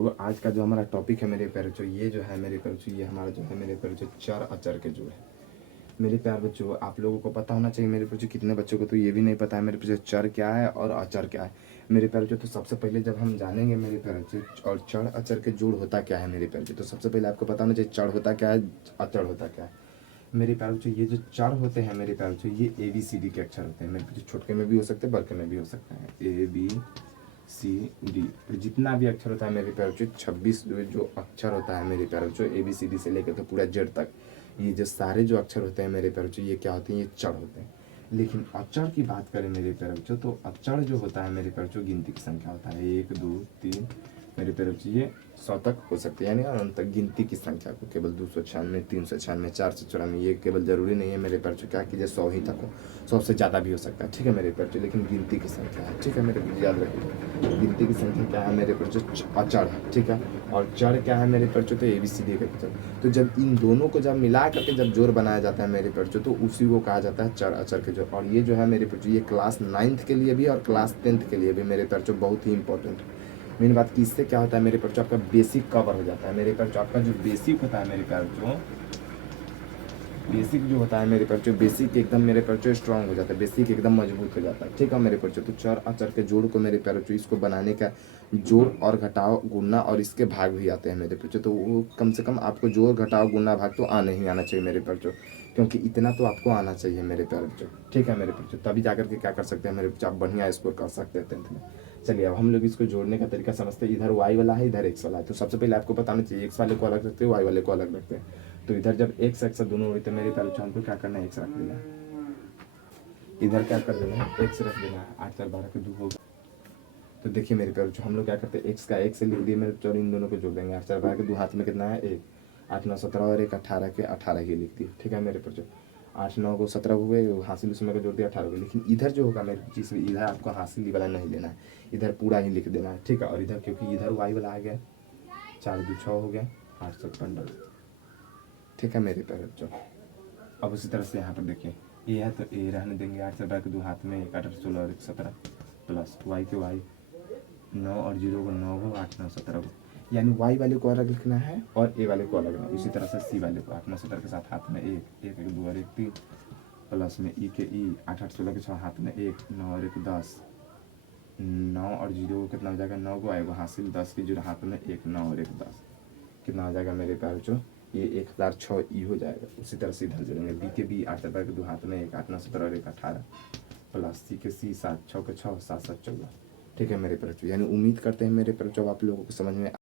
तो आज का जो हमारा टॉपिक है मेरे प्यारे बच्चों, ये जो है मेरे प्यारे बच्चों, ये हमारा जो है मेरे प्यारे बच्चों चर अचर के जो है मेरे प्यारे बच्चों, आप लोगों को पता होना चाहिए मेरे बच्चों। कितने बच्चों को तो ये भी नहीं पता है मेरे बच्चों चर क्या है और अचर क्या है मेरे प्यारे बच्चों। तो सबसे पहले जब हम जानेंगे मेरे प्यारे बच्चों और चर अचर के जोड़ होता क्या है मेरे प्यारे बच्चों, तो सबसे पहले आपको पता होना चाहिए चर होता क्या है, अचर होता क्या है मेरे प्यारे बच्चों। ये जो चर होते हैं मेरे प्यारे बच्चों, ये ABCD के अक्षर होते हैं मेरे बच्चों। छोटे में भी हो सकते हैं, बड़के में भी हो सकते हैं, ABCD। तो जितना भी अक्षर होता है मेरे प्यारे बच्चों, 26 जो अक्षर होता है मेरे प्यारे बच्चों, ABCD से लेकर के पूरा जेड तक, ये जो सारे जो अक्षर होते हैं मेरे प्यारे बच्चों, ये क्या होते हैं, ये चढ़ होते हैं। लेकिन अक्षर की बात करें मेरे प्यारे बच्चों, तो अक्षर जो होता है मेरे प्यारे बच्चों, गिनती की संख्या होता है 1 2 3 मेरे प्यारे बच्चों, ये 100 तक हो सकती है, यानी अनंत तक गिनती की संख्या को केवल 296 396 494, ये केवल जरूरी नहीं है मेरे प्यारे बच्चों क्या कि 100 ही तक हो, 100 से ज़्यादा भी हो सकता है, ठीक है मेरे प्यारे बच्चों। लेकिन गिनती की संख्या है, ठीक है मेरे बच्चों, याद रखिए गिनती की संख्या क्या है मेरे बच्चों, अचर है, ठीक है। और चर क्या है मेरे बच्चों, तो ABCD का अक्षर। तो जब इन दोनों को जब मिला करके जब जोड़ बनाया जाता है मेरे बच्चों, तो उसी को कहा जाता है चर अचर के जोड़। और ये जो है मेरे बच्चों, ये क्लास 9th के लिए भी और क्लास 10th के लिए भी मेरे बच्चों बहुत ही इंपॉर्टेंट है। मेन बात कि इससे क्या होता है मेरे बच्चों, आपका बेसिक कवर हो जाता है मेरे बच्चों। आपका जो बेसिक होता है मेरे बच्चों, बेसिक जो होता है मेरे बच्चों, बेसिक एकदम मेरे बच्चों स्ट्रांग हो जाता है, बेसिक एकदम मजबूत हो जाता है, ठीक है मेरे बच्चों। तो चर अचर के जोड़ को मेरे बच्चों, इसको बनाने का जोड़ और घटाव गुणा और इसके भाग भी आते हैं मेरे बच्चों। तो वो कम से कम आपको जोड़ घटाव गुणा भाग तो आने ही आना चाहिए मेरे बच्चों, क्योंकि इतना तो आपको आना चाहिए मेरे प्यारे बच्चों, ठीक है मेरे बच्चों। तभी जाकर के क्या कर सकते हैं मेरे बच्चों, आप बढ़िया स्कोर कर सकते हैं 10th में। चलिए अब हम लोग इसको जोड़ने का तरीका समझते हैं। इधर y वाला है, इधर x वाला है। तो सबसे पहले आपको बताना चाहिए x वाले को अलग रखते हैं, y वाले को अलग रखते हैं। तो इधर जब x x दोनों हुए तो मेरे प्यारे बच्चों हमको क्या करना है, x रख देना है। इधर क्या कर देना है, x रख देना है। 8 4 12 के 2 होगा। तो देखिए मेरे प्यारे बच्चों, हम लोग क्या करते हैं, x का x से लिख दिए मेरे बच्चों, इन दोनों को जोड़ देंगे। 8 4 12 के 2 हाथ में कितना है, 1 8 9 17 और 1 18 के 18 ही लिख दिए, ठीक है मेरे बच्चों। 8 9 को 17 हो गए, हासिल उसमें का जोड़ दिया 18 हो गए। लेकिन इधर जो होगा मेरे चीज़, इधर आपको हासिल वाला नहीं लेना है, इधर पूरा ही लिख देना है, ठीक है। और इधर क्योंकि इधर y वाला आ गया, 4 2 6 हो गया, 8 7 15, ठीक है मेरे प्यारे बच्चों। अब उसी तरह से यहाँ पर देखिए, ये है तो ए रहने देंगे। 8 से 12 के 2 हाथ में, 1 8 16 और 1 17 प्लस y के y 9 और 0 को 9 को 8 9 17 को, यानी y वाले को अलग लिखना है और a वाले को अलग लिखना है। इसी तरह से c वाले को 8 9 17 के साथ हाथ में 1 1 1 2 और 1 3 प्लस में e के e 8 8 16 के 6 हाथ में 1 9 और 1 10 9 और 0 को कितना हो जाएगा, 9 को आएगा हासिल, 10 की 0 हाथ में 1 9 और 1 10 कितना हो जाएगा मेरे प्यारे बच्चों, ये 1006 ई हो जाएगा। उसी तरह से इधर जोड़ेंगे, बी के बी 8 7 के 2 हाथ में 1 8 9 17 और 1 18 प्लस सी के सी 7 6 के 6 7 7 14, ठीक है मेरे प्यारे बच्चों। यानी उम्मीद करते हैं मेरे प्यारे बच्चों आप लोगों को समझ में